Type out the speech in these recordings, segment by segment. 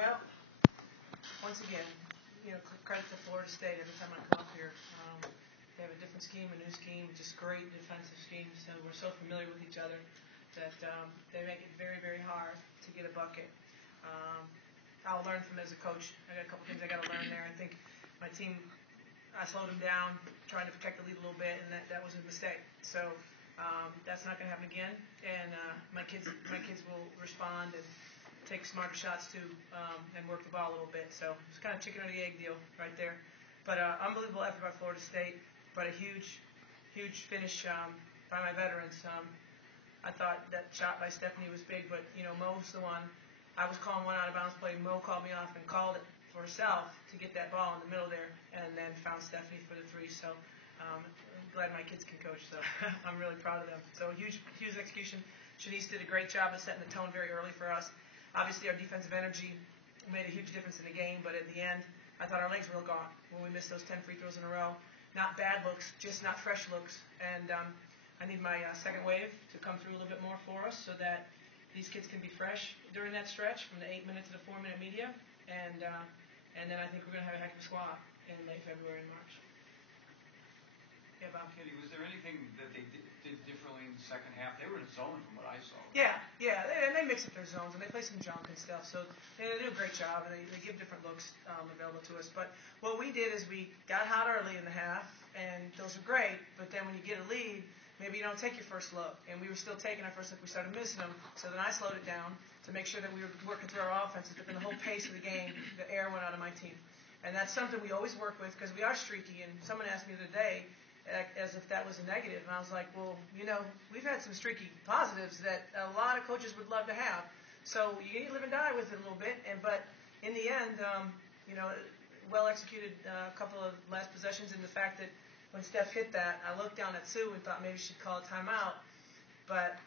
Well, once again, credit to Florida State. Every time I come up here, they have a different scheme, a new scheme, just great defensive scheme. So we're so familiar with each other that they make it very, very hard to get a bucket. I'll learn from it as a coach. I got a couple things I got to learn there. I think my team, I slowed them down, trying to protect the lead a little bit, and that was a mistake. So that's not going to happen again. And my kids will respond and take smarter shots too, and work the ball a little bit. So it's kind of chicken or the egg deal right there. But unbelievable effort by Florida State, but a huge finish by my veterans. I thought that shot by Stefanie was big, but Mo's the one. I was calling one out of bounds play. Mo called me off and called it for herself to get that ball in the middle there, and then found Stefanie for the three. So I'm glad my kids can coach. So I'm really proud of them. So huge execution. Shenise did a great job of setting the tone very early for us. Obviously, our defensive energy made a huge difference in the game, but at the end, I thought our legs were all gone when we missed those 10 free throws in a row. Not bad looks, just not fresh looks. And I need my second wave to come through a little bit more for us so that these kids can be fresh during that stretch from the 8-minute to the 4-minute media. And then I think we're going to have a heck of a squad in late February and March. Yeah, Bob. Kitty, was there anything that they did differently in the second half? They were in zone from what I saw. Yeah, and they mix up their zones, and they play some junk and stuff, so they do a great job, and they give different looks available to us. But what we did is we got hot early in the half, and those are great, but then when you get a lead, maybe you don't take your first look, and we were still taking our first look. We started missing them, so then I slowed it down to make sure that we were working through our offenses, but then the whole pace of the game, the air went out of my team. And that's something we always work with because we are streaky, and someone asked me the other day, as if that was a negative. And I was like, well, we've had some streaky positives that a lot of coaches would love to have. So you live and die with it a little bit. But in the end, well executed a couple of last possessions. And the fact that when Steph hit that, I looked down at Sue and thought maybe she'd call a timeout. But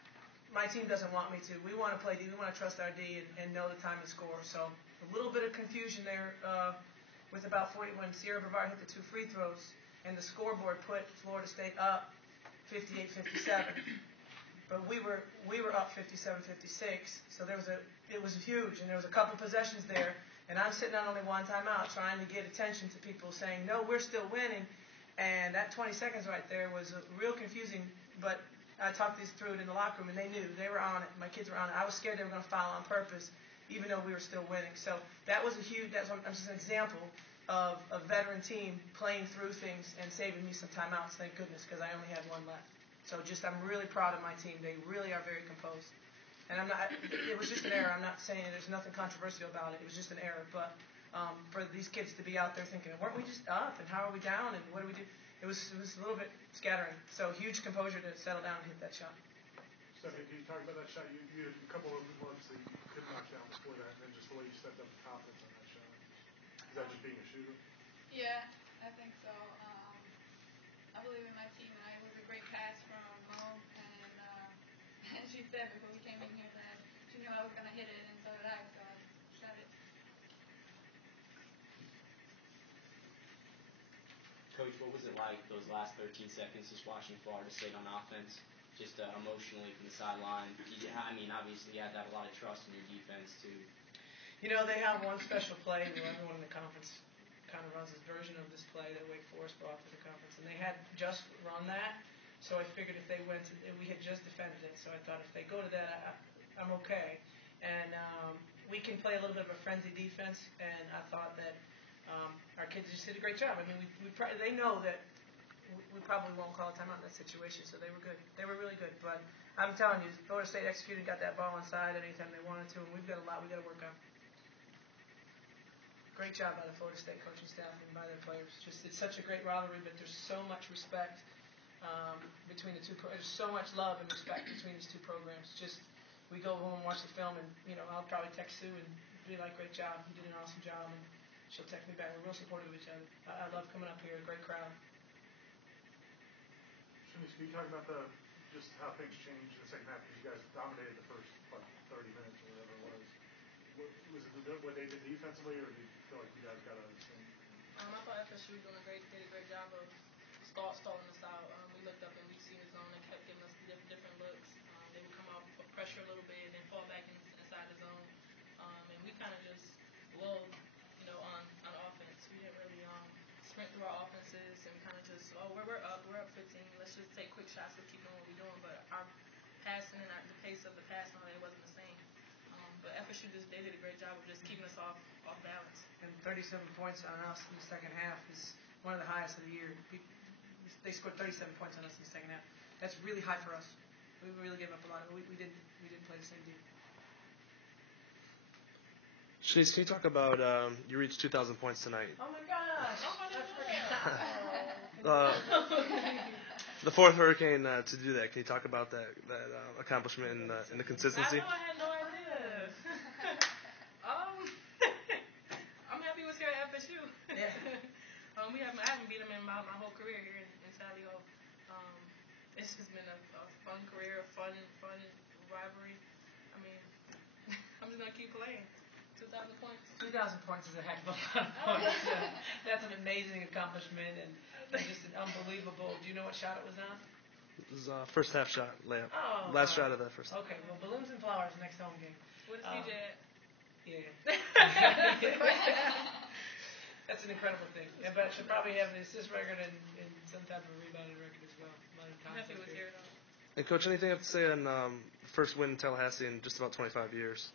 my team doesn't want me to. We want to play D. We want to trust our D and know the time and score. So a little bit of confusion there with about 40 when Sierra Brevard hit the 2 free throws. And the scoreboard put Florida State up 58-57, but we were up 57-56. So it was huge, and there was a couple possessions there, and I'm sitting on only one timeout trying to get attention to people saying, no, we're still winning, and that 20 seconds right there was real confusing. But I talked this through it in the locker room, and they knew they were on it. My kids were on it. I was scared they were going to foul on purpose, even though we were still winning. So that was that's just an example of a veteran team playing through things and saving me some timeouts, thank goodness, because I only had one left. So I'm really proud of my team. They really are very composed. And it was just an error. I'm not saying there's nothing controversial about it. It was just an error. But for these kids to be out there thinking, weren't we just up? And how are we down? And what do we do? It was a little bit scattering. So huge composure to settle down and hit that shot. Stefanie, can you talk about that shot? You had a couple of moments that you couldn't knock down before that, and then just the way you stepped up with confidence on that shot. Is that just being a shooter? Yeah, I think so. I believe in my team, and it was a great pass from Mo, and she said before we came in here that she knew I was going to hit it, and so did I, so I shot it. Coach, what was it like those last 13 seconds just watching Florida State on offense, just emotionally from the sideline? Obviously you had to have a lot of trust in your defense, too. They have one special play where everyone in the conference kind of runs this version of this play that Wake Forest brought to the conference, and they had just run that. So I figured if they went, we had just defended it. So I thought if they go to that, I'm okay. And we can play a little bit of a frenzy defense, and I thought that our kids just did a great job. They know that we probably won't call a timeout in that situation, so they were good. They were really good. But I'm telling you, Florida State executed, got that ball inside anytime they wanted to, and we've got a lot we got to work on. Great job by the Florida State coaching staff and by their players. It's such a great rivalry, but there's so much respect between the two. There's so much love and respect between these two programs. We go home and watch the film, and I'll probably text Sue and be like, "Great job, you did an awesome job," and she'll text me back. We're real supportive of each other. I love coming up here. A great crowd. Shenise, can you talk about just how things changed in the second half? Because you guys dominated the first 30 minutes or whatever it was. Was it what they did defensively, or did you feel like you guys got out of this thing? I thought FSU did a great job of stalling us out. We looked up and we seen the zone and kept giving us different looks. They would come out, put pressure a little bit, and then fall back inside the zone. And we kind of just sprint through our offenses and kind of just, we're up 15. Let's just take quick shots and keep doing what we're doing. But our passing and the pace of the passing, it wasn't the same. But FSU they did a great job of just keeping us off balance. And 37 points on us in the second half is one of the highest of the year. They scored 37 points on us in the second half. That's really high for us. We really gave up a lot. We didn't play the same game. Shenise, can you talk about you reached 2,000 points tonight? Oh my gosh! I forgot. The fourth Hurricane to do that. Can you talk about that accomplishment and the consistency? I had no idea. I'm happy he was here at FSU. Yeah. I haven't beat him in my whole career here in Sally Ho. It's just been a fun career, a fun rivalry. I mean, I'm just gonna keep playing. 2,000 points. 2,000 points is a heck of a lot of points. That's an amazing accomplishment and just an unbelievable. Do you know what shot it was on? It was first half shot layup. Oh, Last shot of the first half. Okay, well, balloons and flowers next home game. What is CJ at? Yeah. That's an incredible thing. Yeah, but I should probably have an assist record and some type of rebounding record as well. I'm happy he was here though. And Coach, anything you have to say on first win in Tallahassee in just about 25 years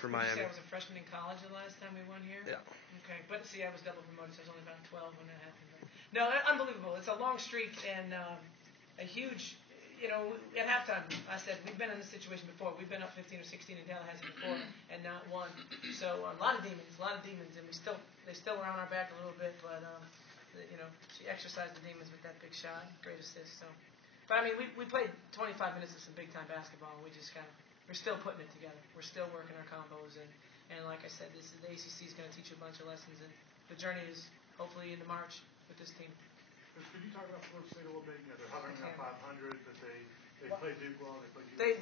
for Miami? Did you say I was a freshman in college the last time we won here? Yeah. Okay, but see, I was double promoted, so I was only about 12 when that happened. But, no, unbelievable. It's a long streak and a huge. At halftime, I said we've been in this situation before. We've been up 15 or 16 in Tallahassee before and not won. So a lot of demons, and they still were on our back a little bit, but she exercised the demons with that big shot, great assist. So, but I mean, we played 25 minutes of some big time basketball, and we're still putting it together. We're still working our combos, and like I said, the ACC is going to teach you a bunch of lessons, and the journey is hopefully into March with this team. Could you talk about Florida State a little bit? They're hovering at 500, but they played Duke well. They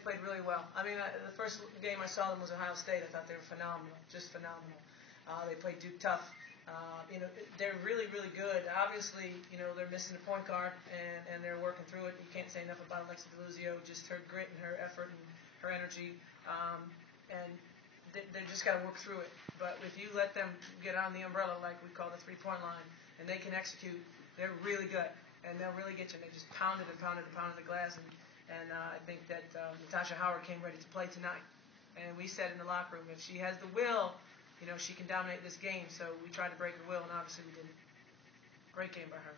played really well. I mean, the first game I saw them was Ohio State. I thought they were phenomenal, just phenomenal. They played Duke tough. They're really, really good. Obviously, they're missing a point guard, and they're working through it. You can't say enough about Alexa DeLuzio, just her grit and her effort and her energy. And they just got to work through it. But if you let them get on the umbrella, like we call the three-point line, and they can execute, they're really good. And they'll really get you. And they just pounded the glass. And I think that Natasha Howard came ready to play tonight. And we said in the locker room, if she has the will, she can dominate this game. So we tried to break her will, and obviously we didn't. Great game by her.